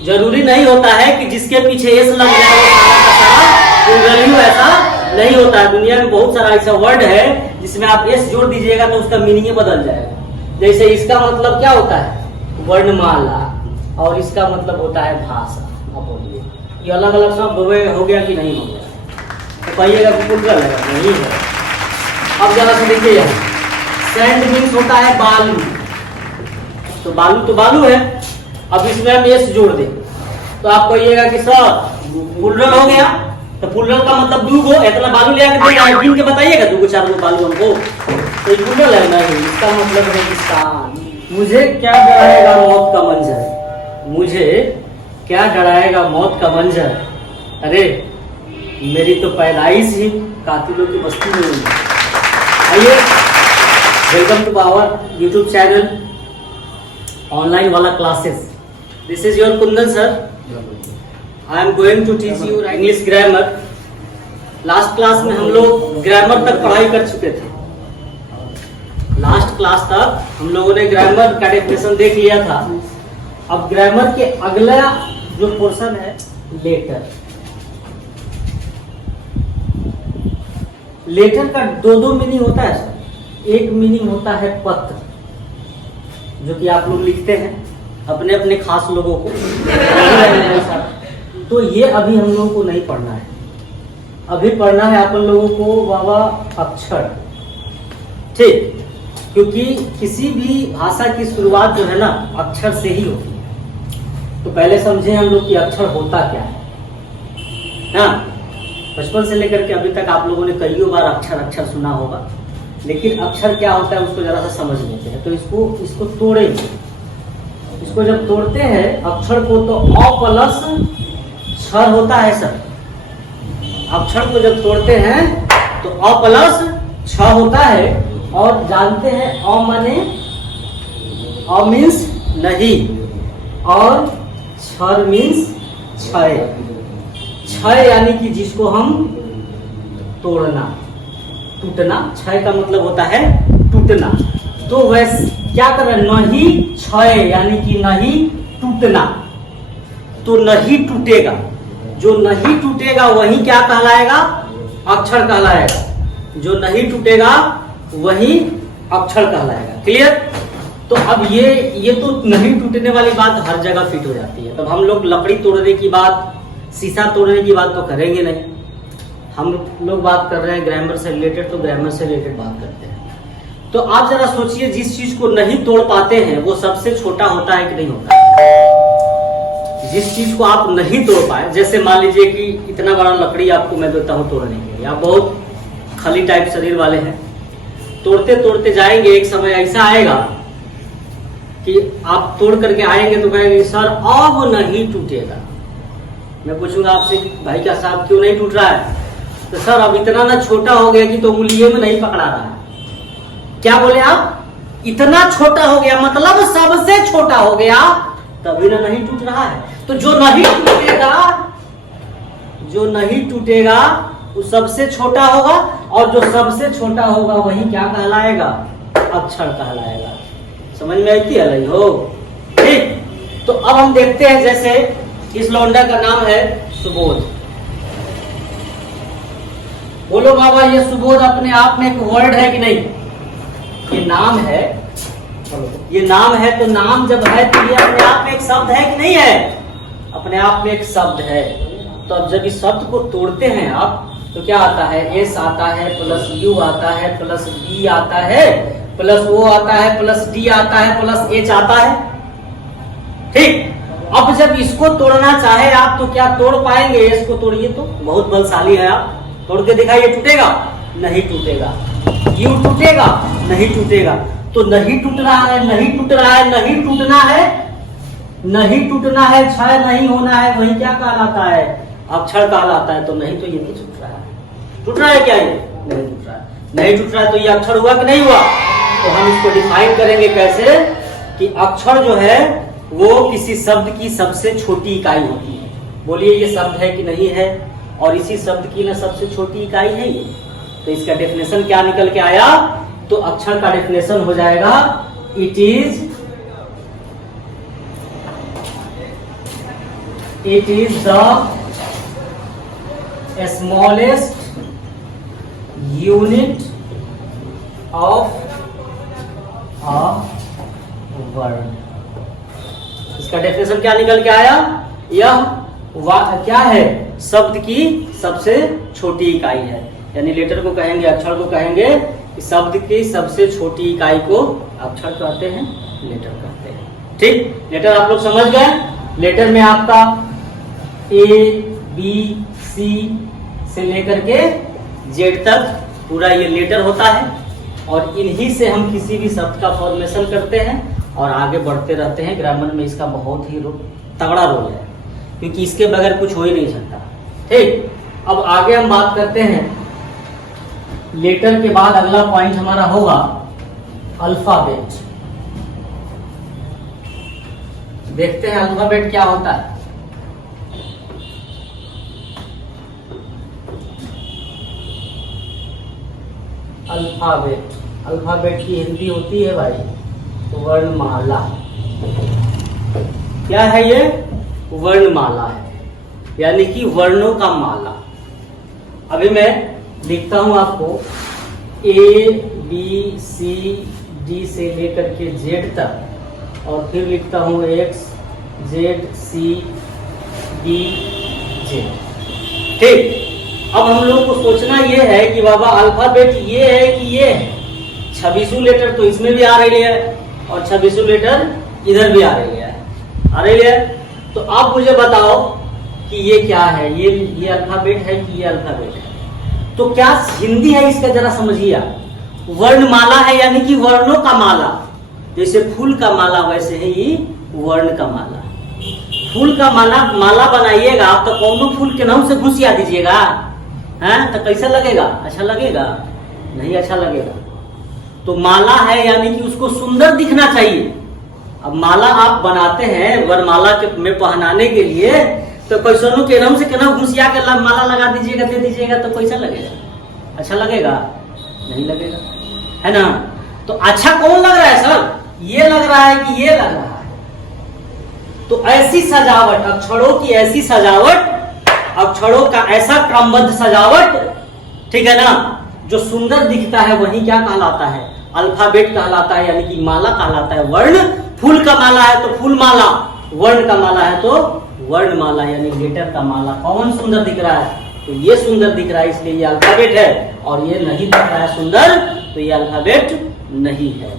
जरूरी नहीं होता है कि जिसके पीछे एस लग जाए वो सारा का सारा वैल्यू, ऐसा नहीं होता है। दुनिया में बहुत सारा ऐसा वर्ड है जिसमें आप एस जोड़ दीजिएगा तो उसका मीनिंग ही बदल जाएगा। जैसे इसका मतलब क्या होता है, वर्णमाला, और इसका मतलब होता है भाषा। अब बोलिए ये अलग अलग शब्द हो गया कि नहीं हो गया? तो कहिएगा कि पुलगल है, नहीं है। अब जरा से देखिए, सैंड मीन्स होता है बालू, तो बालू है। अब इसमें हम एस जोड़ दें तो आप कहिएगा कि सर पुलरल हो गया, तो पुलरल का मतलब दू गो, इतना बालू ले आके गिन के बताइएगा, 2 4 गो बालू हमको, तो ये पुलरल है नहीं। इसका मतलब रेगिस्तान। मुझे क्या डराएगा मौत का मंजर, मुझे क्या डराएगा मौत का मंजर, अरे मेरी तो पैदाइश ही कातिलों की बस्ती में हुई। आइए, welcome to our YouTube channel online वाला classes. This is your Kundan sir. I am going to teach you English grammar. Last class में हम लोग ग्रामर तक पढ़ाई कर चुके थे। लास्ट क्लास तक हम लोगों ने ग्रामर का डेफिनेशन देख लिया था। अब ग्रामर के अगला जो पोर्शन है लेटर। लेटर का दो मीनिंग होता है सर। एक मीनिंग होता है पत्र, जो कि आप लोग लिखते हैं अपने अपने खास लोगों को। तो ये अभी हम लोगों को नहीं पढ़ना है, अभी पढ़ना है अपन लोगों को बाबा अक्षर, ठीक? क्योंकि किसी भी भाषा की शुरुआत जो है ना अक्षर से ही होती है। तो पहले समझे हम लोग कि अक्षर होता क्या है ना। बचपन से लेकर के अभी तक आप लोगों ने कईयों बार अक्षर सुना होगा, लेकिन अक्षर क्या होता है उसको जरा सा समझ लेते हैं। तो इसको तोड़ेंगे। इसको जब तोड़ते हैं अक्षर को, तो अ प्लस छ होता है सर। अक्षर को जब तोड़ते हैं तो अ प्लस छ होता है, और जानते हैं अ माने अ मीन्स नहीं, और क्षर मीन्स क्षय। क्षय यानी कि जिसको हम तोड़ना, टूटना। क्षय का मतलब होता है टूटना। तो वैसे क्या कर रहे हैं, नहीं क्षय यानी कि नहीं टूटना। तो नहीं टूटेगा, जो नहीं टूटेगा वही क्या कहलाएगा, अक्षर कहलाएगा। जो नहीं टूटेगा वही अक्षर कहलाएगा। क्लियर? तो अब ये तो नहीं टूटने वाली बात हर जगह फिट हो जाती है। तब हम लोग लकड़ी तोड़ने की बात, शीशा तोड़ने की बात तो करेंगे नहीं। हम लोग बात कर रहे हैं ग्रामर से रिलेटेड, तो ग्रामर से रिलेटेड बात करते हैं। तो आप जरा सोचिए, जिस चीज को नहीं तोड़ पाते हैं वो सबसे छोटा होता है कि नहीं होता है? जिस चीज को आप नहीं तोड़ पाए, जैसे मान लीजिए कि इतना बड़ा लकड़ी आपको मैं देता हूं तोड़ने के लिए, आप बहुत खली टाइप शरीर वाले हैं, तोड़ते तोड़ते जाएंगे, एक समय ऐसा आएगा कि आप तोड़ करके आएंगे तो कहेंगे सर अब नहीं टूटेगा। मैं पूछूंगा आपसे भाई क्या साहब क्यों नहीं टूट रहा है? तो सर अब इतना ना छोटा हो गया कि तो उंगलियों में नहीं पकड़ा रहा है। क्या बोले आप? इतना छोटा हो गया, मतलब सबसे छोटा हो गया, तभी ना नहीं टूट रहा है। तो जो नहीं टूटेगा वो सबसे छोटा होगा, और जो सबसे छोटा होगा वही क्या कहलाएगा, अक्षर कहलाएगा। समझ में आती है नहीं हो? ठीक। तो अब हम देखते हैं, जैसे इस लौंडा का नाम है सुबोध। बोलो बाबा, ये सुबोध अपने आप में एक वर्ड है कि नहीं? ये नाम है, ये नाम है। तो नाम जब है तो ये अपने आप में एक शब्द है कि नहीं है? अपने आप में एक शब्द है। तो अब जब इस शब्द को तोड़ते हैं आप, तो क्या आता है, एस आता है, प्लस यू आता है, प्लस बी आता है, प्लस ओ आता है, प्लस डी आता है, प्लस एच आता है। ठीक। अब जब इसको तोड़ना चाहे आप तो क्या तोड़ पाएंगे? इसको तोड़िए तो, बहुत बलशाली है आप, तोड़ के दिखाइए, टूटेगा? नहीं टूटेगा। यू टूटेगा? नहीं टूटेगा। तो नहीं टूट रहा है, नहीं टूट रहा है, नहीं टूटना है, नहीं टूटना है, क्षय नहीं होना है, वही क्या कहलाता है, अक्षर कहलाता है। तो नहीं, तो ये नहीं टूट रहा है। टूट रहा है क्या? ये नहीं टूट रहा है। नहीं टूट रहा है तो ये अक्षर हुआ कि नहीं हुआ? तो हम इसको डिफाइन करेंगे कैसे, कि अक्षर जो है वो किसी शब्द की सबसे छोटी इकाई होती है। बोलिए ये शब्द है कि नहीं है? और इसी शब्द की ना सबसे छोटी इकाई है ये। तो इसका डेफिनेशन क्या निकल के आया? तो अक्षर का डेफिनेशन हो जाएगा, it is It is the smallest unit of a word. इसका डेफिनेशन क्या निकल के आया? यह क्या है? शब्द की सबसे छोटी इकाई है। यानी लेटर को कहेंगे, अक्षर को कहेंगे कि शब्द की सबसे छोटी इकाई को अक्षर कहते हैं, लेटर कहते हैं। ठीक, लेटर आप लोग समझ गए। लेटर में आपका A B C से लेकर के Z तक पूरा ये लेटर होता है और इन्हीं से हम किसी भी शब्द का फॉर्मेशन करते हैं और आगे बढ़ते रहते हैं। ग्रामर में इसका बहुत ही तगड़ा रोल है क्योंकि इसके बगैर कुछ हो ही नहीं सकता। ठीक, अब आगे हम बात करते हैं। लेटर के बाद अगला पॉइंट हमारा होगा अल्फाबेट। देखते हैं अल्फाबेट क्या होता है। अल्फाबेट, अल्फाबेट की हिंदी होती है भाई वर्णमाला। क्या है ये? वर्णमाला है, यानी कि वर्णों का माला। अभी मैं लिखता हूं आपको ABCD से लेकर के Z तक और फिर लिखता हूं XZCDZ। ठीक, अब हम लोग को सोचना ये है कि बाबा अल्फाबेट ये है कि ये है। 26 लेटर तो इसमें भी आ रही है और 26 लेटर इधर भी आ रही है, आ रही है। तो आप मुझे बताओ कि ये क्या है? ये अल्फाबेट है कि ये अल्फाबेट है? तो क्या हिंदी है इसका जरा समझिए आप। वर्णमाला है यानी कि वर्णों का माला। जैसे फूल का माला वैसे है ये वर्ण का माला। फूल का माला बनाइएगा आप तो कौन फूल के नाम से घुसिया दीजिएगा, हैं? तो कैसा लगेगा? अच्छा लगेगा? नहीं अच्छा लगेगा। तो माला है यानी कि उसको सुंदर दिखना चाहिए। अब माला आप बनाते हैं वरमाला के में पहनाने के लिए, तो कैसनों के नाम से केना घुसिया के माला लगा दीजिएगा, दे दीजिएगा तो कैसा लगेगा? अच्छा लगेगा? नहीं लगेगा, है ना? तो अच्छा कौन लग रहा है सर? ये लग रहा है कि ये लग रहा है? तो ऐसी सजावट, अक्षरों की ऐसी सजावट, अक्षरों का ऐसा क्रमबद्ध सजावट, ठीक है ना, जो सुंदर दिखता है वही क्या कहलाता है? अल्फाबेट कहलाता है, यानी कि माला कहलाता है। वर्ण, फूल का माला है तो फूल माला, वर्ण का माला है तो वर्ण माला, यानी लेटर का माला। कौन सुंदर दिख रहा है? तो ये सुंदर दिख रहा है इसलिए ये अल्फाबेट है, और ये नहीं दिख रहा है सुंदर तो ये अल्फाबेट नहीं है।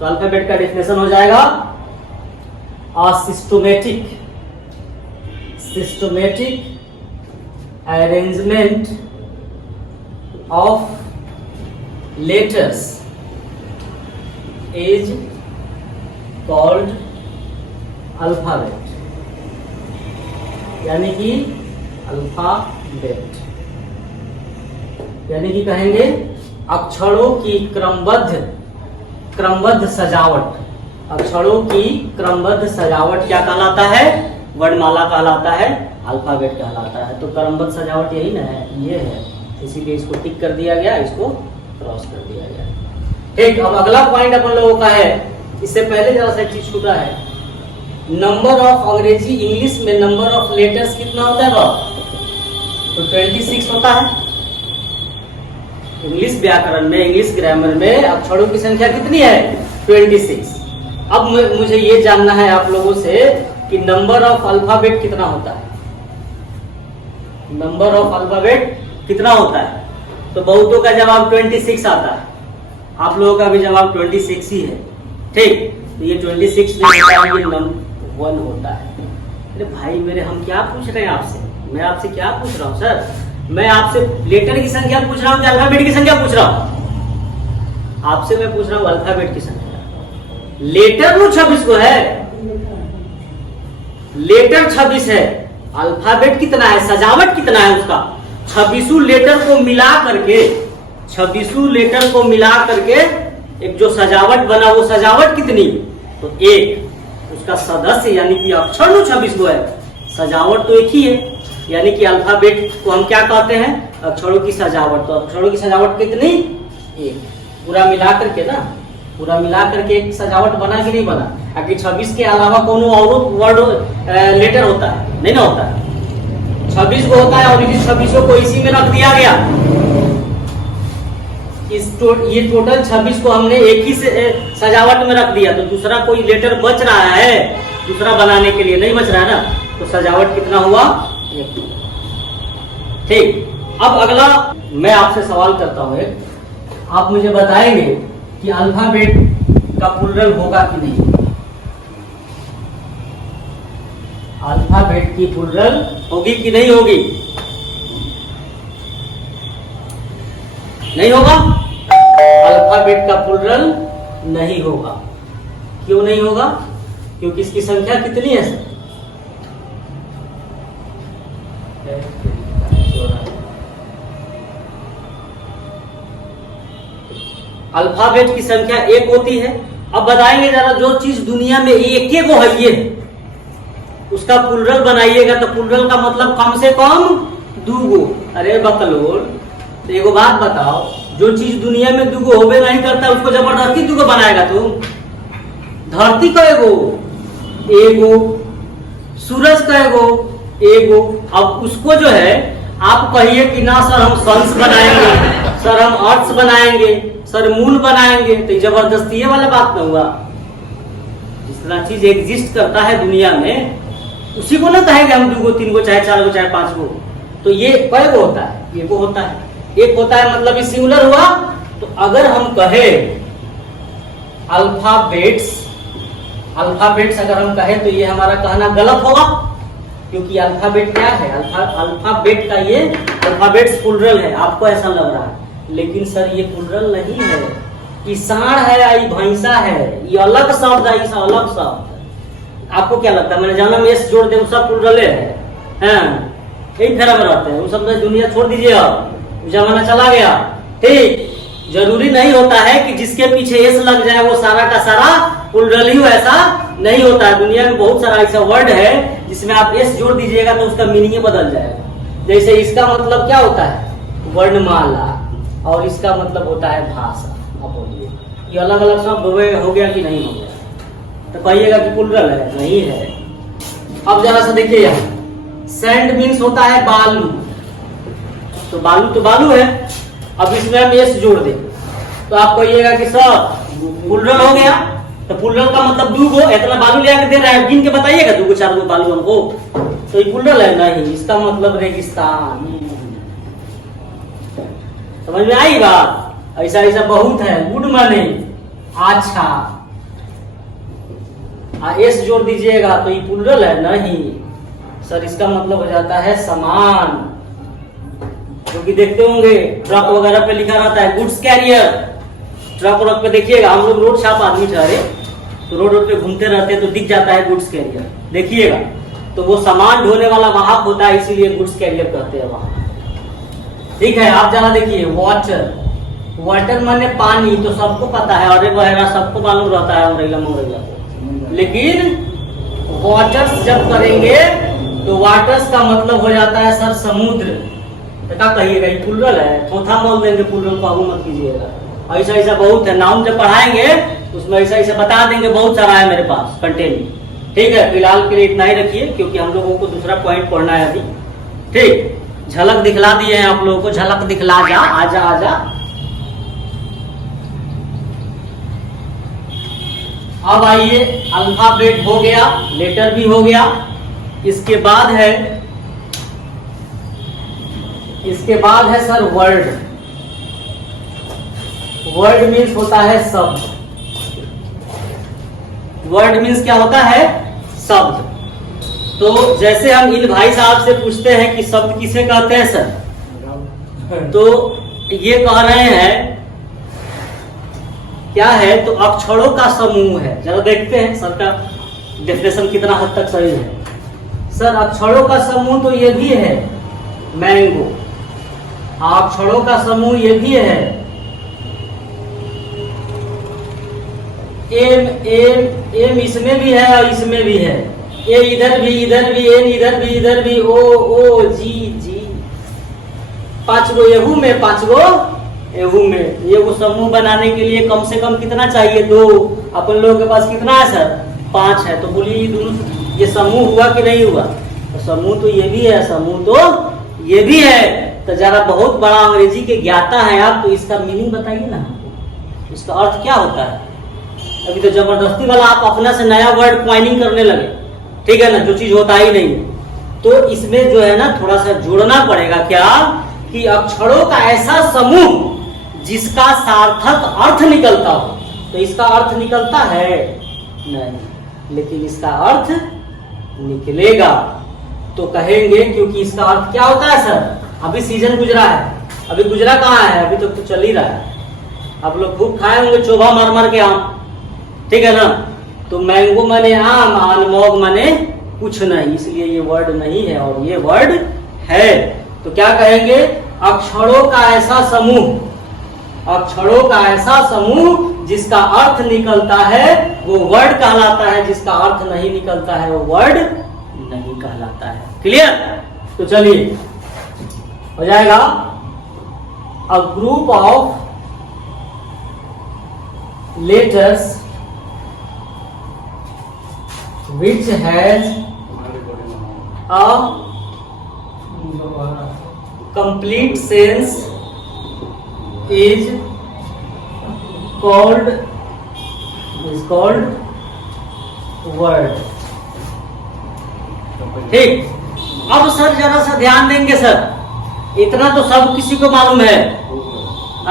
तो अल्फाबेट का डेफिनेशन हो जाएगा systematic arrangement of letters is called alphabet, यानी कि अल्फाबेट, यानी कि कहेंगे अक्षरों की क्रमबद्ध सजावट। अक्षरों की क्रमबद्ध सजावट क्या कहलाता है? वर्णमाला कहलाता है, अल्फाबेट कहलाता है। तो क्रमबद्ध सजावट यही ना है, ये है, इसीलिए इसको टिक कर दिया गया, इसको क्रॉस कर दिया गया। ठीक, अब अगला पॉइंट अपन लोगों का है, इससे पहले जरा सा एक चीज छूटा है। नंबर ऑफ अंग्रेजी इंग्लिश में नंबर ऑफ लेटर्स कितना होता है? तो 26 होता है। इंग्लिश व्याकरण में, इंग्लिश ग्रामर में अक्षरों की संख्या कितनी है? 26। अब मुझे ये जानना है आप लोगों से कि नंबर ऑफ अल्फाबेट कितना होता है? नंबर ऑफ अल्फाबेट कितना होता है? तो बहुतों का जवाब 26 आता है, आप लोगों का भी जवाब 26 ही है। ठीक, तो ये 26 नहीं होता है, ये नंबर 1 होता है। अरे भाई मेरे, हम क्या पूछ रहे हैं आपसे? मैं आपसे क्या पूछ रहा हूँ सर? मैं आपसे लेटर की संख्या पूछ रहा हूँ कि अल्फाबेट की संख्या पूछ रहा हूँ? आपसे मैं पूछ रहा हूँ अल्फाबेट की संख्या। लेटर तो 26 को है, लेटर 26 है, अल्फाबेट कितना है, सजावट कितना है उसका? 26 लेटर को मिला करके, 26 लेटर को मिला करके एक जो सजावट बना, वो सजावट कितनी? तो एक, उसका सदस्य यानी कि अक्षर तो 26 को है, सजावट तो एक ही है, यानी कि अल्फाबेट को हम क्या कहते हैं? अक्षरों की सजावट। तो अक्षरों की सजावट कितनी? एक, पूरा मिला करके ना, पूरा मिला करके एक सजावट बना कि नहीं बना? अगर 26 के अलावा कोनो और वर्ड लेटर होता है? नहीं ना होता है। 26 को होता है और इस 26 को इसी में रख दिया गया। ये टोटल 26 को हमने एक ही से सजावट में रख दिया, तो दूसरा कोई लेटर बच रहा है दूसरा बनाने के लिए? नहीं बच रहा है ना, तो सजावट कितना हुआ? ठीक। अब अगला मैं आपसे सवाल करता हूं, आप मुझे बताएंगे कि अल्फाबेट का प्लुरल होगा कि नहीं? अल्फाबेट की प्लुरल होगी कि नहीं होगी? नहीं होगा। अल्फाबेट का प्लुरल नहीं होगा। क्यों नहीं होगा? क्योंकि इसकी संख्या कितनी है सर? अल्फाबेट की संख्या एक होती है। अब बताएंगे जरा, जो चीज दुनिया में एक एक को है ये उसका प्लुरल बनाइएगा तो प्लुरल का मतलब कम से कम दूगो। अरे बकलोल, तो एगो बात बताओ, जो चीज दुनिया में दूगो होबे नहीं करता उसको जबरदस्ती दूगो बनाएगा तुम? धरती का एगो, सूरज का एगो। अब उसको जो है आप कहिए कि ना सर हम सन्स बनाएंगे, सर हम अर्थ बनाएंगे, सर मून बनाएंगे, तो जबरदस्ती वाला बात न हुआ। जिस तरह चीज एग्जिस्ट करता है दुनिया में उसी को ना कहेंगे हम दूगो तीनगो चाहे चारगो चाहे पांचगो। तो ये कईगो होता है? एगो होता है। एक होता है मतलब ये सिंगुलर हुआ। तो अगर हम कहे अल्फाबेट्स अगर हम कहे तो ये हमारा कहना गलत होगा, क्योंकि अल्फाबेट क्या है? अल्फाबेट का ये अल्फाबेट्स प्लुरल है। आपको ऐसा लग रहा है, लेकिन सर ये प्लुरल नहीं है। ये सांड है या ये भैंसा है, ये अलग शब्द है, ये अलग शब्द। आपको क्या लगता है? मैंने जाना में एस जोड़ दे वो सब प्लुरल है? यही फेरा में रहते हैं वो सब। दुनिया छोड़ दीजिए, अब जमाना चला गया। ठीक, जरूरी नहीं होता है कि जिसके पीछे एस लग जाए वो सारा का सारा प्लुरल ही, ऐसा नहीं होता है। दुनिया में बहुत सारा ऐसा वर्ड है जिसमें आप एस जोड़ दीजिएगा तो उसका मीनिंग बदल जाएगा। जैसे इसका मतलब क्या होता है? वर्णमाला, और इसका मतलब होता है भाषा। अब बोलिए, ये अलग अलग शब्द हो गया कि नहीं हो गया? तो कहिएगा कि प्लुरल है? नहीं है। अब जरा सा देखिए, यहाँ सैंड मीन्स होता है बालू, तो बालू है। अब इसमें हम एस जोड़ दें तो आप कहिएगा कि सर प्लुरल हो गया। तो प्लुरल का मतलब दूगो, इतना बालू ले आके दे रहा है, गिन के बताइएगा दूगो चारगो बालू हमको, तो ये प्लुरल है? नहीं, इसका मतलब रेगिस्तान। समझ में आई बात? ऐसा ऐसा बहुत है। गुड मॉर्निंग, अच्छा एस जोड़ दीजिएगा तो ये प्लुरल है? नहीं सर, इसका मतलब हो जाता है समान। क्योंकि देखते होंगे ट्रक वगैरह पे लिखा रहता है गुड्स कैरियर। ट्रक वरक पे देखिएगा, हम लोग रोड छाप आदमी ठहरे तो रोड पे घूमते रहते हैं तो दिख जाता है गुड्स कैरियर, देखिएगा। तो वो सामान ढोने वाला वाहक होता है, इसीलिए गुड्स कैरियर कहते हैं वहां। ठीक है, आप जरा देखिए, वाटर माने पानी, तो सबको पता है, और वगैरह सबको मालूम रहता है अमरेला ममरेला को। लेकिन वाटर्स जब करेंगे तो वाटर्स का मतलब हो जाता है सर समुद्र। क्या कहिएगा? ये प्लुरल है? थोथा मोल देंगे प्लुरल को, मत कीजिएगा। ऐसा ऐसा बहुत है, नाउन जब पढ़ाएंगे उसमें ऐसा ऐसा बता देंगे, बहुत सारा है मेरे पास कंटेंट। ठीक है, फिलहाल के लिए इतना ही रखिए, क्योंकि हम लोगों को दूसरा पॉइंट पढ़ना है अभी। ठीक, झलक दिखला दिए हैं आप लोगों को, झलक दिखला जा, आजा आजा। अब आइए, अल्फाबेट हो गया, लेटर भी हो गया। इसके बाद है सर वर्ड। वर्ड मीन्स होता है शब्द। वर्ड मीन्स क्या होता है? शब्द। तो जैसे हम इन भाई साहब से पूछते हैं कि शब्द किसे कहते हैं सर, तो ये कह रहे हैं क्या है? तो अक्षरों का समूह है। जरा देखते हैं सर का डेफिनेशन कितना हद तक सही है। सर अक्षरों का समूह तो ये भी है मैंगो, अक्षरों का समूह ये भी है एम, एम इसमें भी है और इसमें भी है। ए इधर भी, इधर भी, एन इधर भी, इधर भी, ओ जी जी। 5 गो एहू में, 5 गो एहू में ये वो समूह बनाने के लिए कम से कम कितना चाहिए? 2। अपन लोगों के पास कितना है सर? 5 है। तो बोलिए ये दोनों ये समूह हुआ कि नहीं हुआ? तो समूह तो ये भी है, समूह तो ये भी है। तो जरा बहुत बड़ा अंग्रेजी के ज्ञाता है आप, तो इसका मीनिंग बताइए ना, इसका अर्थ क्या होता है? अभी तो जबरदस्ती वाला आप अपना से नया वर्ड क्वाइनिंग करने लगे, ठीक है ना, जो चीज होता ही नहीं। तो इसमें जो है ना थोड़ा सा जोड़ना पड़ेगा क्या कि अक्षरों का ऐसा समूह जिसका सार्थक अर्थ निकलता हो। तो इसका अर्थ निकलता है नहीं, लेकिन इसका अर्थ निकलेगा। तो कहेंगे क्योंकि इसका अर्थ क्या होता है सर? अभी सीजन गुजरा है, अभी गुजरा कहाँ है? अभी तो चल ही रहा है। आप लोग खूब खाए होंगे चोभा मार मार के आम, ठीक है ना। तो मैंगो माने आम, अनमोग माने कुछ नहीं, इसलिए ये वर्ड नहीं है और ये वर्ड है। तो क्या कहेंगे? अक्षरों का ऐसा समूह, अक्षरों का ऐसा समूह जिसका अर्थ निकलता है वो वर्ड कहलाता है, जिसका अर्थ नहीं निकलता है वो वर्ड नहीं कहलाता है। क्लियर? तो चलिए हो जाएगा। A group of letters which has a complete sense is called word। ठीक। अब सर जरा सा ध्यान देंगे सर, इतना तो सब किसी को मालूम है,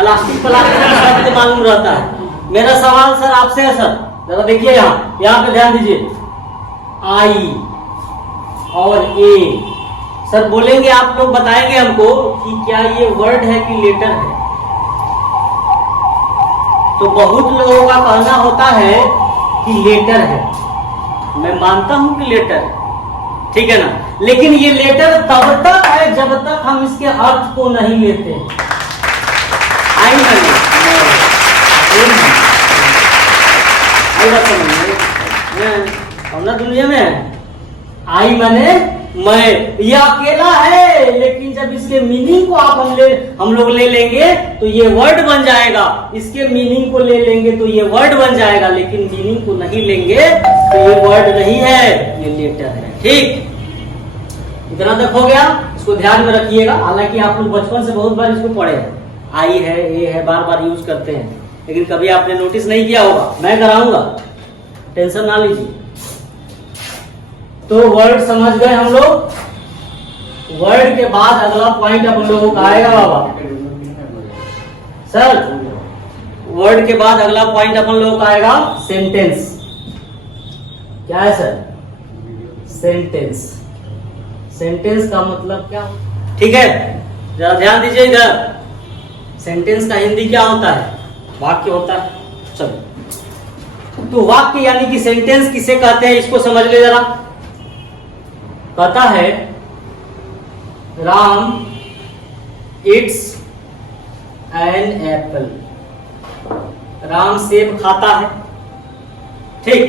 इलास्टिक प्लास्टिक सबको मालूम रहता है। मेरा सवाल सर आपसे है सर, जरा देखिए यहाँ पे ध्यान दीजिए। आई और ए सर बोलेंगे, आप लोग बताएंगे हमको कि क्या ये वर्ड है कि लेटर है। तो बहुत लोगों का कहना होता है कि लेटर है, मैं मानता हूं कि लेटर है, ठीक है ना। लेकिन ये लेटर तब तक है जब तक हम इसके अर्थ को नहीं लेते। आई ना दुनिया में आई माने मैं, ये अकेला है, लेकिन जब इसके मीनिंग को आप हम लोग ले लेंगे तो ये वर्ड बन जाएगा। इसके मीनिंग को ले लेंगे तो ये वर्ड बन जाएगा, लेकिन मीनिंग को नहीं लेंगे तो ये वर्ड नहीं है, ये लेटर है। ठीक, इतना तक हो गया, इसको ध्यान में रखिएगा। हालांकि आप लोग बचपन से बहुत बार इसको पढ़े हैं, आई है, ए है, बार बार यूज करते हैं, लेकिन कभी आपने नोटिस नहीं किया होगा। मैं कराऊंगा, टेंशन ना लीजिए। तो वर्ड समझ गए हम लोग। वर्ड के बाद अगला पॉइंट अपन लोगों का आएगा बाबा सर। वर्ड के बाद अगला पॉइंट अपन लोगों का आएगा सेंटेंस। क्या है सर? सेंटेंस। सेंटेंस का मतलब क्या? ठीक है, जरा ध्यान दीजिए इधर। सेंटेंस का हिंदी क्या होता है? वाक्य होता है। चलो, तो वाक्य यानी कि सेंटेंस किसे कहते हैं इसको समझ ले जरा। कहता है Ram it's an apple. Ram सेब खाता है। ठीक,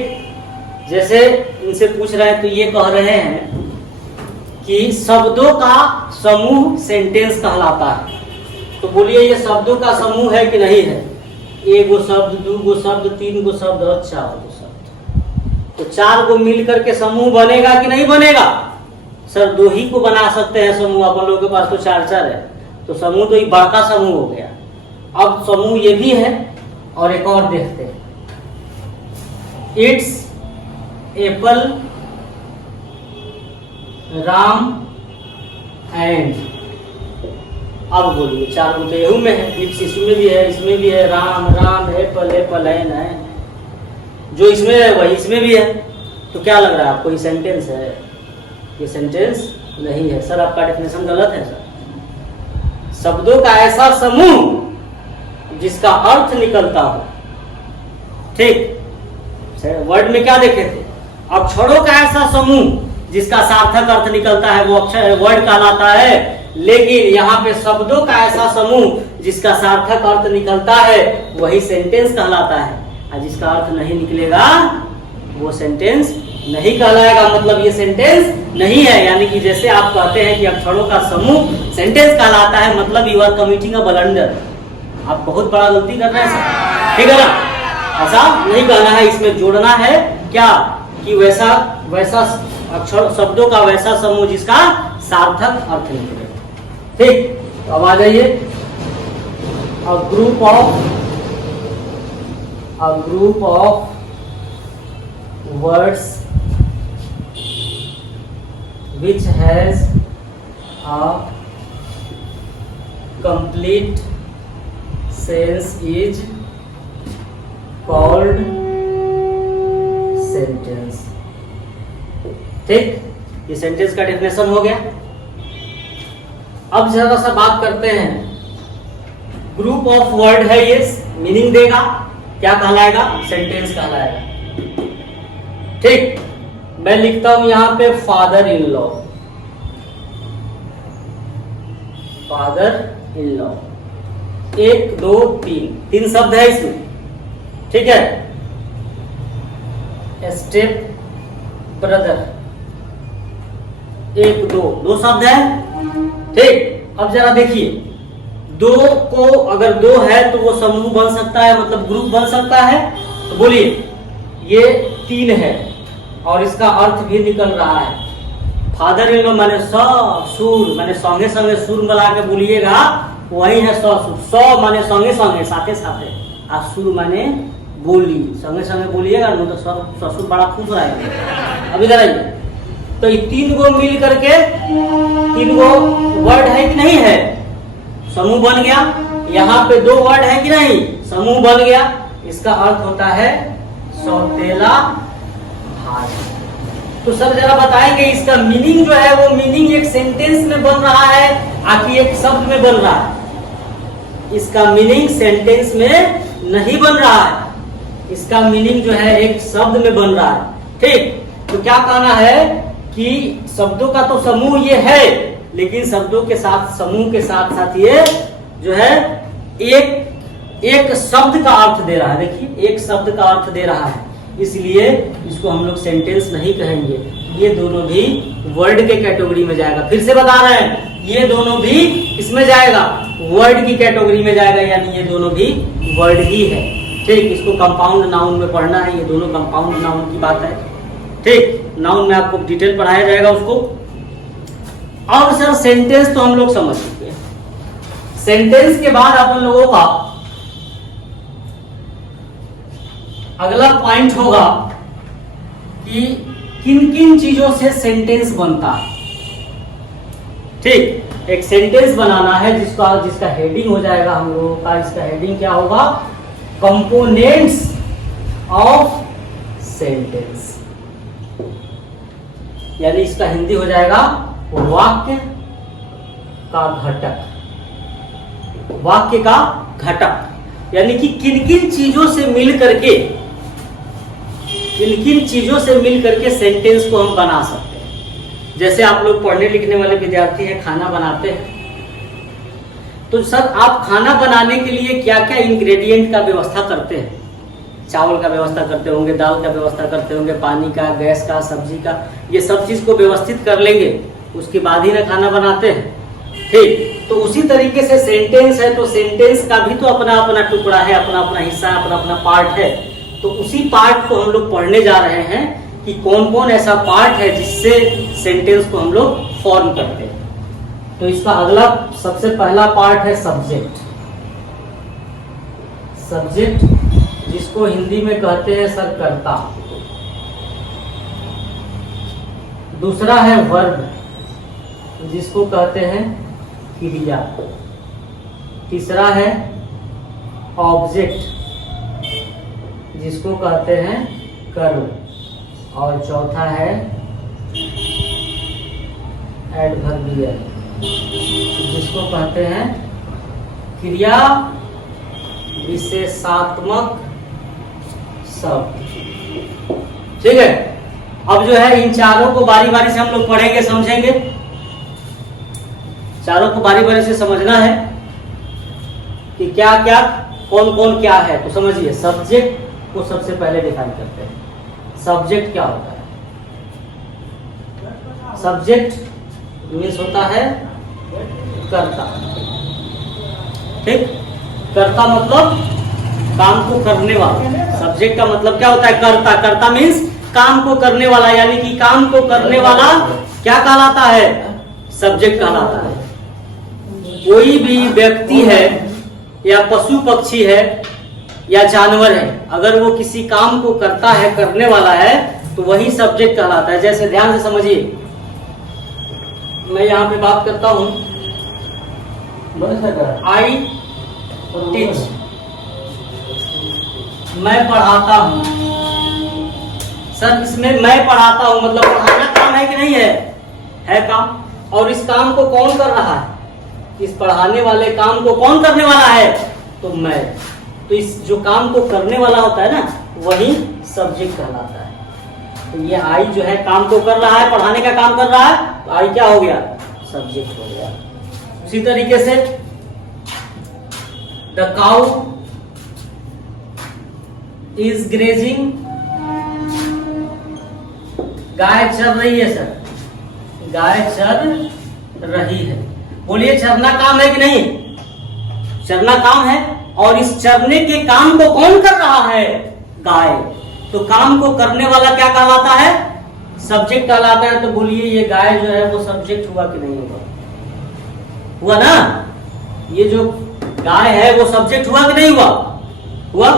जैसे इनसे पूछ रहे हैं तो ये कह रहे हैं कि शब्दों का समूह सेंटेंस कहलाता है। तो बोलिए ये शब्दों का समूह है कि नहीं है? एक गो शब्द, दो गो शब्द, तीन गो शब्द और चार गो शब्द। तो चार को मिल करके समूह बनेगा कि नहीं बनेगा? सर दो ही को बना सकते हैं समूह, अपन लोगों के पास तो चार चार है, तो समूह तो एक बड़ा समूह हो गया। अब समूह ये भी है और एक और देखते हैं। It's Apple Ram and. अब बोलिए चार तो यहू में है, इट्स इसमें भी है, इसमें भी है, Ram Ram, Apple Apple and है, जो इसमें है वही इसमें भी है। तो क्या लग रहा है आपको, ये सेंटेंस है? ये सेंटेंस नहीं है सर, आपका डेफिनेशन गलत है सर। शब्दों का ऐसा समूह जिसका अर्थ निकलता हो। ठीक, वर्ड में क्या देखे थे? अक्षरों का ऐसा समूह जिसका सार्थक अर्थ निकलता है वो अक्षर वर्ड कहलाता है। लेकिन यहाँ पे शब्दों का ऐसा समूह जिसका सार्थक अर्थ निकलता है वही सेंटेंस कहलाता है, और जिसका अर्थ नहीं निकलेगा वो सेंटेंस नहीं कहलाएगा। मतलब ये सेंटेंस नहीं है। यानी कि जैसे आप कहते हैं कि अक्षरों का समूह सेंटेंस कहलाता है, मतलब you are committing a blunder. आप बहुत बड़ा गलती कर रहे हैं सर, ठीक है ना। ऐसा नहीं कहना है, इसमें जोड़ना है क्या कि वैसा वैसा अक्षर शब्दों का वैसा समूह जिसका सार्थक अर्थ निकले। ठीक, तो अब आ जाइए, a group of words which has a complete sense is called sentence। ठीक, ये सेंटेंस का डेफिनेशन हो गया। अब जरा सा बात करते हैं, ग्रुप ऑफ वर्ड है ये, मीनिंग देगा, क्या कहलाएगा, सेंटेंस कहलाएगा। ठीक, मैं लिखता हूं यहां पे father in law, father in law, 1 2 3 शब्द है इसमें, ठीक है। स्टेप ब्रदर 1 2 शब्द है, ठीक। अब जरा देखिए, दो को अगर 2 है तो वो समूह बन सकता है, मतलब ग्रुप बन सकता है। तो बोलिए, ये 3 है और इसका अर्थ भी निकल रहा है। फादर इन लॉ माने सुर, माने संगे संगे सुर मिला के बोलिएगा, वही है सुर। माने संगे संगे, साथे साथे, और सुर माने बोली, संगे संगे बोलिएगा ना तो ससुर बड़ा खुश रहेगा। अब इधर आइए, तो ये 3 गो मिल करके 3 गो वर्ड है कि नहीं है, समूह बन गया। यहाँ पे 2 वर्ड है कि नहीं, समूह बन गया। इसका अर्थ होता है सौतेला भाई। तो सब जरा बताएंगे इसका मीनिंग जो है, वो मीनिंग एक सेंटेंस में बन रहा है आखिर एक शब्द में बन रहा है? इसका मीनिंग सेंटेंस में नहीं बन रहा है, इसका मीनिंग जो है एक शब्द में बन रहा है। ठीक, तो क्या कहना है कि शब्दों का तो समूह ये है, लेकिन शब्दों के साथ, समूह के साथ साथ ये जो है एक शब्द का अर्थ दे रहा है। देखिए, एक शब्द का अर्थ दे रहा है, इसलिए इसको हम लोग सेंटेंस नहीं कहेंगे। ये दोनों भी वर्ड के कैटेगरी में जाएगा। फिर से बता रहे हैं, ये दोनों भी किसमें जाएगा, वर्ड की कैटेगरी में जाएगा, यानी ये दोनों भी वर्ड ही है। ठीक, इसको कंपाउंड नाउन में पढ़ना है, ये दोनों कंपाउंड नाउन की बात है। ठीक, नाउन में आपको डिटेल पढ़ाया जाएगा उसको। अब सर सेंटेंस तो हम लोग समझ चुके हैं। सेंटेंस के बाद अपन लोगों का अगला पॉइंट होगा कि किन किन चीजों से सेंटेंस बनता है। ठीक, एक सेंटेंस बनाना है जिसका हेडिंग हो जाएगा हम लोगों का, इसका हेडिंग क्या होगा, कंपोनेंट्स ऑफ सेंटेंस, यानी इसका हिंदी हो जाएगा वाक्य का घटक, वाक्य का घटक, यानी कि किन किन चीजों से मिल करके, किन किन चीजों से मिल करके सेंटेंस को हम बना सकते हैं। जैसे आप लोग पढ़ने लिखने वाले विद्यार्थी हैं, खाना बनाते हैं, तो सर आप खाना बनाने के लिए क्या क्या इंग्रेडिएंट का व्यवस्था करते हैं? चावल का व्यवस्था करते होंगे, दाल का व्यवस्था करते होंगे, पानी का, गैस का, सब्जी का, ये सब चीज को व्यवस्थित कर लेंगे, उसके बाद ही ना खाना बनाते हैं। ठीक, तो उसी तरीके से सेंटेंस है, तो सेंटेंस का भी तो अपना अपना टुकड़ा है, अपना अपना हिस्सा, अपना अपना पार्ट है। तो उसी पार्ट को हम लोग पढ़ने जा रहे हैं कि कौन कौन ऐसा पार्ट है जिससे सेंटेंस को हम लोग फॉर्म करते हैं। तो इसका अगला सबसे पहला पार्ट है सब्जेक्ट। सब्जेक्ट जिसको हिंदी में कहते हैं सर कर्ता। दूसरा है वर्ब, जिसको कहते हैं क्रिया। तीसरा है ऑब्जेक्ट, जिसको कहते हैं कर्म। और चौथा है एडवर्बियल, जिसको कहते हैं क्रिया विशेषात्मक शब्द। ठीक है, अब जो है इन चारों को बारी बारी से हम लोग पढ़ेंगे, समझेंगे। चारों को बारी बारी से समझना है कि क्या क्या, कौन कौन क्या है। तो समझिए, सब्जेक्ट को सबसे पहले डिफाइन करते हैं। सब्जेक्ट क्या होता है? सब्जेक्ट मीन्स होता है कर्ता। ठीक, कर्ता मतलब काम को करने वाला। सब्जेक्ट का मतलब क्या होता है? कर्ता। कर्ता मीन्स काम को करने वाला, यानी कि काम को करने वाला क्या कहलाता है? सब्जेक्ट कहलाता है। कोई भी व्यक्ति है या पशु पक्षी है या जानवर है, अगर वो किसी काम को करता है, करने वाला है, तो वही सब्जेक्ट कहलाता है। जैसे ध्यान से समझिए, मैं यहाँ पे बात करता हूँ, आई टीच, मैं पढ़ाता हूँ। सर इसमें मैं पढ़ाता हूँ मतलब पढ़ाना काम है कि नहीं है? है काम। और इस काम को कौन कर रहा है? इस पढ़ाने वाले काम को कौन करने वाला है? तो मैं। तो इस जो काम को करने वाला होता है ना, वही सब्जेक्ट कहलाता है। तो ये आई जो है काम को कर रहा है, पढ़ाने का काम कर रहा है, तो आई क्या हो गया? सब्जेक्ट हो गया। उसी तरीके से द काउ इज ग्रेजिंग, गाय चर रही है। सर गाय चर रही है, बोलिए चरना काम है कि नहीं? चरना काम है। और इस चरने के काम को कौन कर रहा है? गाय। तो काम को करने वाला क्या कहलाता है? सब्जेक्ट कहलाता है। तो बोलिए ये गाय जो है वो सब्जेक्ट हुआ कि नहीं हुआ? हुआ ना? ये जो गाय है वो सब्जेक्ट हुआ कि नहीं हुआ? हुआ।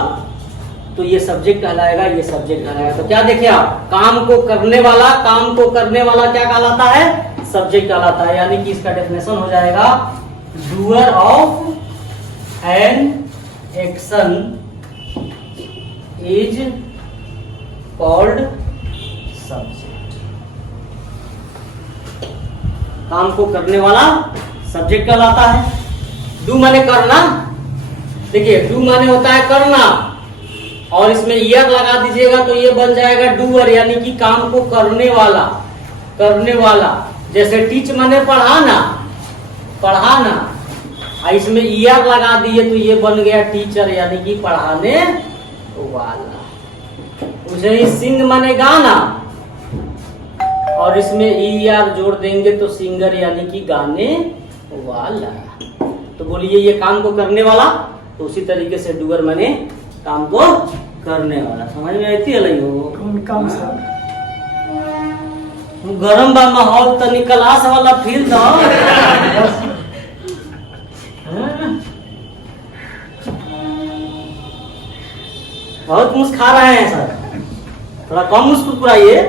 तो ये सब्जेक्ट कहलाएगा, ये सब्जेक्ट कहलाएगा। तो क्या देखे आप? काम को करने वाला, काम को करने वाला क्या कहलाता है? सब्जेक्ट कहलाता है। यानी कि इसका डेफिनेशन हो जाएगा doer of an action is called subject. काम को करने वाला सब्जेक्ट कहलाता है। डू माने करना। देखिए डू माने होता है करना, और इसमें ईयर लगा दीजिएगा तो ये बन जाएगा डूअर, यानी कि काम को करने वाला, करने वाला। जैसे टीच माने पढ़ाना, पढ़ाना, इसमें ईयर लगा दिए तो ये बन गया टीचर, यानी कि पढ़ाने वाला। उसे ही सिंग माने गाना, और इसमें ईयर जोड़ देंगे तो सिंगर, यानी कि गाने वाला। तो बोलिए ये काम को करने वाला। तो उसी तरीके से डूअर माने काम को करने वाला। समझ में आती है? कौन काम सर? गरम बा माहौल, तनी क्लास वाला फील दो। बहुत मुस्कुरा रहे हैं सर, थोड़ा कम मुस्कुराइए।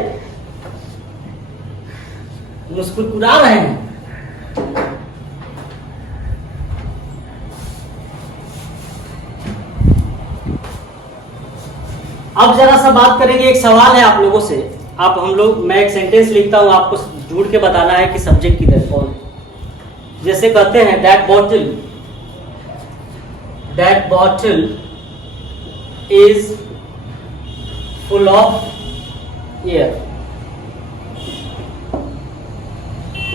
मुस्कुरा रहे हैं। अब जरा सा बात करेंगे, एक सवाल है आप लोगों से। आप हम लोग, मैं एक सेंटेंस लिखता हूं, आपको ढूंढ के बताना है कि सब्जेक्ट किधर कौन। जैसे कहते हैं that bottle is full of air.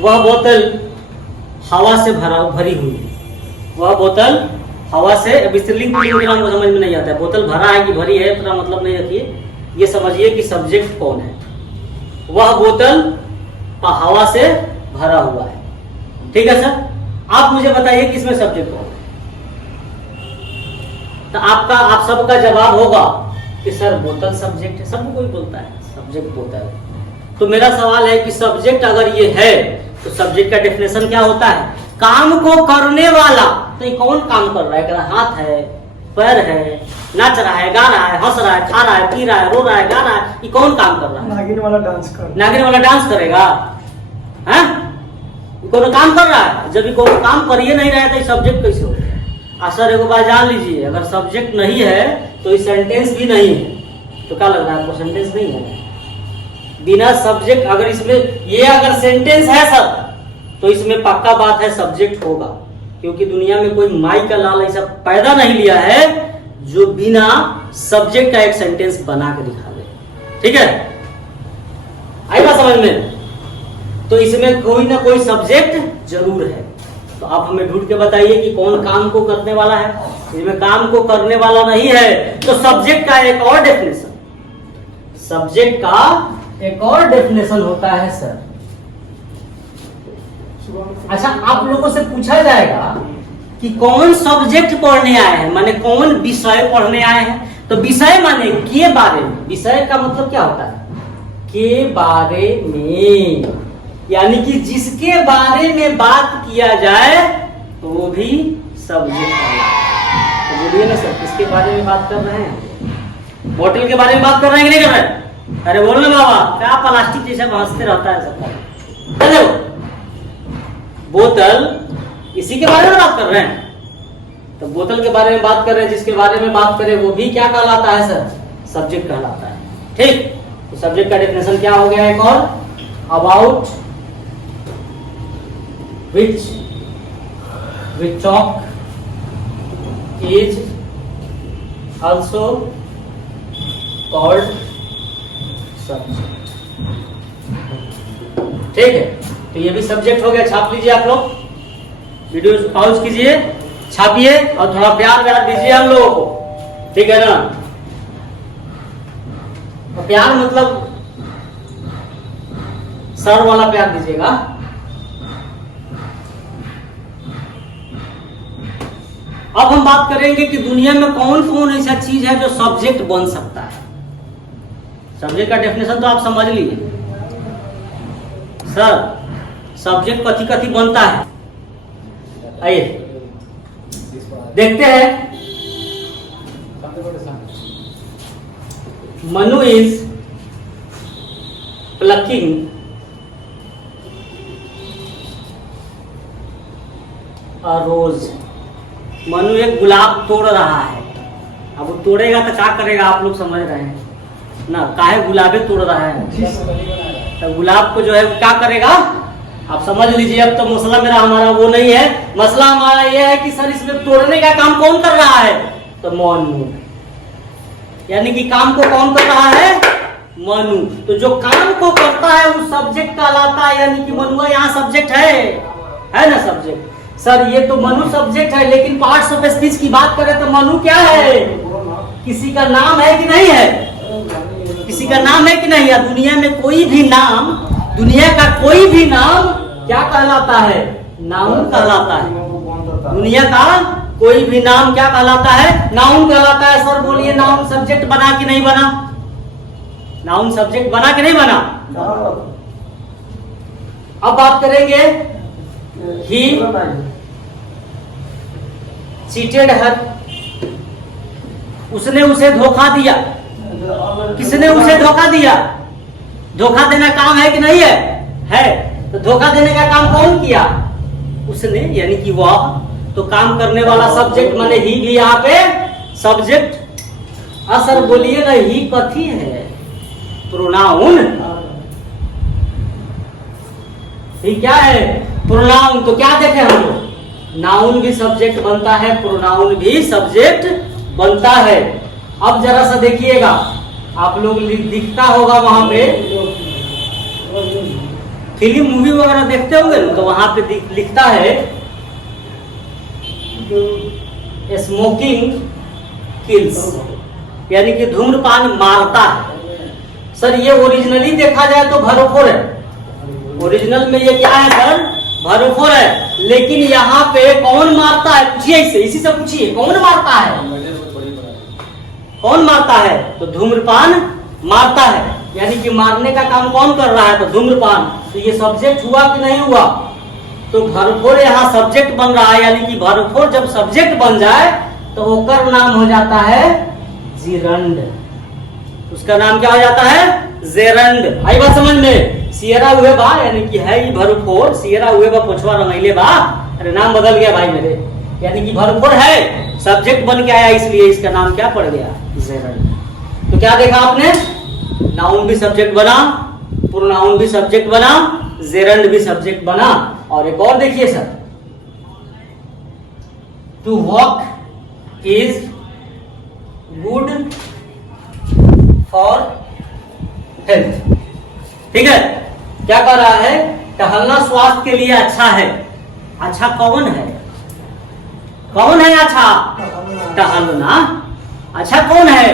वह बोतल हवा से भरी हुई है। वह बोतल हवा से, अब स्त्रीलिंग पुल्लिंग हमको समझ में नहीं आता है। बोतल भरा है कि भरी है पूरा मतलब नहीं रखिए, ये समझिए कि सब्जेक्ट कौन है। वह बोतल हवा से भरा हुआ है। ठीक है सर, आप मुझे बताइए किसमें सब्जेक्ट कौन है? तो आप सबका जवाब होगा कि सर बोतल सब्जेक्ट है। सब कोई बोलता है सब्जेक्ट बोतल। तो मेरा सवाल है कि सब्जेक्ट अगर ये है तो सब्जेक्ट का डेफिनेशन क्या होता है? काम को करने वाला। तो ये कौन काम कर रहा है? हाथ है, पैर है, नाच रहा है, गा रहा है, हंस रहा है, खा रहा है, पी रहा है, रो रहा है, गा रहा है, ये कौन काम कर रहा है? नागिन वाला डांस करेगा। हैं? कोनो काम कर रहा है। जब कोनो काम करिए नहीं रहा है तो सब्जेक्ट कैसे हो गया? सर एक बात जान लीजिए, अगर सब्जेक्ट नहीं है तो ये सेंटेंस भी नहीं है। तो क्या लग रहा है आपको? सेंटेंस नहीं है। बिना सब्जेक्ट, अगर इसमें ये अगर सेंटेंस है सर, तो इसमें पक्का बात है सब्जेक्ट होगा, क्योंकि दुनिया में कोई माई का लाल ऐसा पैदा नहीं लिया है जो बिना सब्जेक्ट का एक सेंटेंस बना के दिखा दे। ठीक है, आई बात समझ में? तो इसमें कोई ना कोई सब्जेक्ट जरूर है। तो आप हमें ढूंढ के बताइए कि कौन काम को करने वाला है। इसमें काम को करने वाला नहीं है तो सब्जेक्ट का एक और डेफिनेशन, सब्जेक्ट का एक और डेफिनेशन होता है सर। अच्छा, आप लोगों से पूछा जाएगा कि कौन सब्जेक्ट पढ़ने आए हैं, माने कौन विषय पढ़ने आए हैं। तो विषय माने के बारे में, विषय का मतलब क्या होता है, के बारे में, यानी कि जिसके बारे में बात किया जाए तो वो भी सब्जेक्ट है। तो बोलिए ना सर, किसके बारे में बात कर रहे हैं? बोतल के बारे में बात कर रहे हैं कि नहीं कर रहे हैं? अरे बोलो ना बाबा, क्या प्लास्टिक जैसा हंसते रहता है सबका। हेलो, बोतल, इसी के बारे में बात कर रहे हैं। तो बोतल के बारे में बात कर रहे हैं, जिसके बारे में बात करें वो भी क्या कहलाता है सर? सब्जेक्ट कहलाता है। ठीक, तो सब्जेक्ट का डेफिनेशन क्या हो गया एक और, about which we talk is also called subject. ठीक है, तो ये भी सब्जेक्ट हो गया। छाप लीजिए आप लोग, वीडियो पॉज कीजिए, छापिए और थोड़ा प्यार व्यार दीजिए हम लोगों को, ठीक है ना। तो प्यार मतलब सर वाला प्यार दीजिएगा। अब हम बात करेंगे कि दुनिया में कौन कौन ऐसा चीज है जो सब्जेक्ट बन सकता है। सब्जेक्ट का डेफिनेशन तो आप समझ लीजिए। सर, सब्जेक्ट कथी कथी बनता है, आइए देखते हैं। मनु इज प्लकिंग अ रोज। मनु एक गुलाब तोड़ रहा है। अब वो तोड़ेगा तो क्या करेगा, आप लोग समझ रहे हैं ना, काहे गुलाबे तोड़ रहा है। तो गुलाब को जो है क्या करेगा, आप समझ लीजिए। अब तो मसला मेरा हमारा वो नहीं है, मसला हमारा ये है कि सर इसमें तोड़ने का काम कौन कर रहा है, तो मनु, यानी कि काम को कौन कर रहा है, मनु। तो जो काम को करता है वो सब्जेक्ट कहलाता है, यानी कि मनुआ यहाँ सब्जेक्ट है ना सब्जेक्ट। सर ये तो मनु सब्जेक्ट है, लेकिन पार्ट्स ऑफ स्पीच की बात करें तो मनु क्या है, किसी का नाम है कि नहीं है, किसी का नाम है कि नहीं है। दुनिया में कोई भी नाम, दुनिया का कोई भी नाम क्या कहलाता है, नाउन कहलाता है। दुनिया का कोई भी नाम क्या कहलाता है, नाउन कहलाता है। सर बोलिए, नाउन सब्जेक्ट बना कि नहीं बना, नाउन सब्जेक्ट बना कि नहीं बना। अब बात करेंगे, ही चीटेड हर, उसने उसे धोखा दिया। किसने उसे धोखा दिया, धोखा देना काम है कि नहीं है, तो धोखा देने का काम कौन किया, उसने, यानी कि वह। तो काम करने वाला सब्जेक्ट माने ही भी यहाँ पे सब्जेक्ट। सर बोलिए ना, ही कथी है, प्रोनाउन। ही क्या है, प्रोनाउन। तो क्या देखे हम लोग, नाउन भी सब्जेक्ट बनता है, प्रोनाउन भी सब्जेक्ट बनता है। अब जरा सा देखिएगा, आप लोग दिखता होगा वहां पे, फिल्म मूवी वगैरह देखते होंगे तो वहां पे लिखता है स्मोकिंग किल्स, यानी कि धूम्रपान मारता है। सर ये ओरिजिनली देखा जाए तो भरोफोर है, ओरिजिनल में ये क्या है सर, भरोफोर है। लेकिन यहाँ पे कौन मारता है, पूछिए इससे, इसी से पूछिए, कौन मारता है, कौन मारता है, तो धूम्रपान मारता है, यानी कि मारने का काम कौन कर रहा है, तो धूम्रपान। तो ये सब्जेक्ट हुआ कि नहीं हुआ, तो भरफोर यहाँ सब्जेक्ट बन रहा है, यानी कि भरफोर जब सब्जेक्ट बन जाए तो ओकर नाम हो जाता है जिरंड, उसका नाम क्या हो जाता है, जेरंड। आई बात समझ में, सियरा हुए बा, यानी कि है भरफोर, सियरा हुए बा पोछवा रंगैले बा, अरे नाम बदल गया भाई मेरे, यानी कि भरफोर है, सब्जेक्ट बन के आया, इसलिए इसका नाम क्या पड़ गया, जेरंड। तो क्या देखा आपने, नाउन भी सब्जेक्ट बना, प्रोनाउन भी सब्जेक्ट बना, जेरंड भी सब्जेक्ट बना। और एक और देखिए sir, to walk is good for health. ठीक है, क्या कह रहा है, टहलना स्वास्थ्य के लिए अच्छा है। अच्छा कौन है, कौन है अच्छा, टहलना। अच्छा कौन है,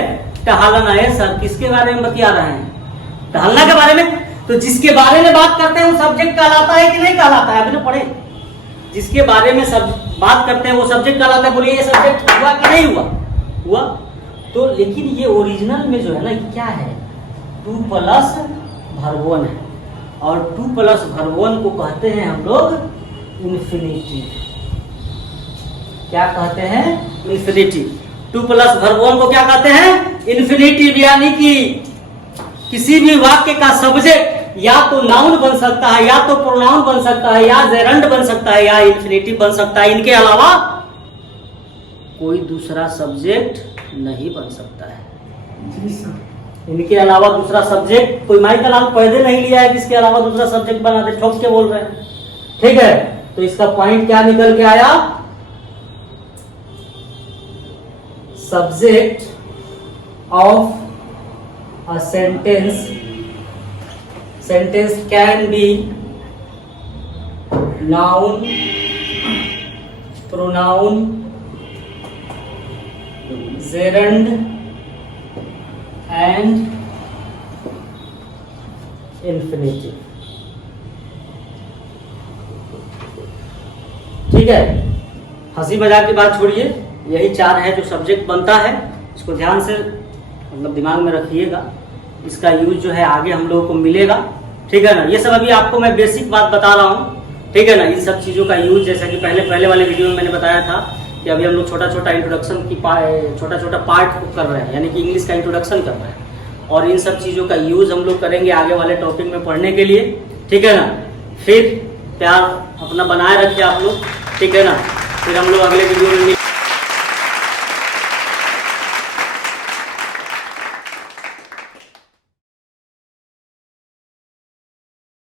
टहलना है। सर किसके बारे में बतिया रहे हैं, टहलना के बारे में। तो जिसके बारे में बात करते हैं वो सब्जेक्ट कहलाता है कि नहीं कहलाता है, अभी तो पढ़े, जिसके बारे में सब बात करते हैं वो सब्जेक्ट कहलाता है। बोलिए ये सब्जेक्ट हुआ कि नहीं हुआ? हुआ। तो लेकिन ये ओरिजिनल में जो है ना ये क्या है? 2 प्लस वर्ब 1 है, और 2 प्लस वर्ब 1 को कहते हैं हम लोग इन्फिनिटिव। क्या कहते हैं? इन्फिनिटिव। 2 प्लस वर्ब 1 को क्या कहते हैं? इन्फिनिटिव। यानी कि किसी भी वाक्य का सब्जेक्ट या तो नाउन बन सकता है, या तो प्रोनाउन बन सकता है, या जेरंड बन सकता है, या इन्फिनिटिव बन सकता है। इनके अलावा कोई दूसरा सब्जेक्ट नहीं बन सकता है। इनके अलावा दूसरा सब्जेक्ट कोई माइकल आप पैदे नहीं लिया है कि इसके अलावा दूसरा सब्जेक्ट बना दे, ठोक के बोल रहे हैं। ठीक है, तो इसका पॉइंट क्या निकल के आया? Subject of a sentence can be noun, pronoun, gerund and infinitive। ठीक है, हंसी मजाक की बात छोड़िए, यही 4 है जो सब्जेक्ट बनता है। इसको ध्यान से मतलब दिमाग में रखिएगा। इसका यूज जो है आगे हम लोगों को मिलेगा। ठीक है ना, ये सब अभी आपको मैं बेसिक बात बता रहा हूँ। ठीक है ना, इन सब चीज़ों का यूज जैसा कि पहले वाले वीडियो में मैंने बताया था कि अभी हम लोग छोटा छोटा इंट्रोडक्शन की छोटा पार्ट कर रहे हैं, यानी कि इंग्लिश का इंट्रोडक्शन कर रहे हैं, और इन सब चीज़ों का यूज हम लोग करेंगे आगे वाले टॉपिक में पढ़ने के लिए। ठीक है ना, फिर प्यार अपना बनाए रखिए आप लोग। ठीक है ना, फिर हम लोग अगले वीडियो में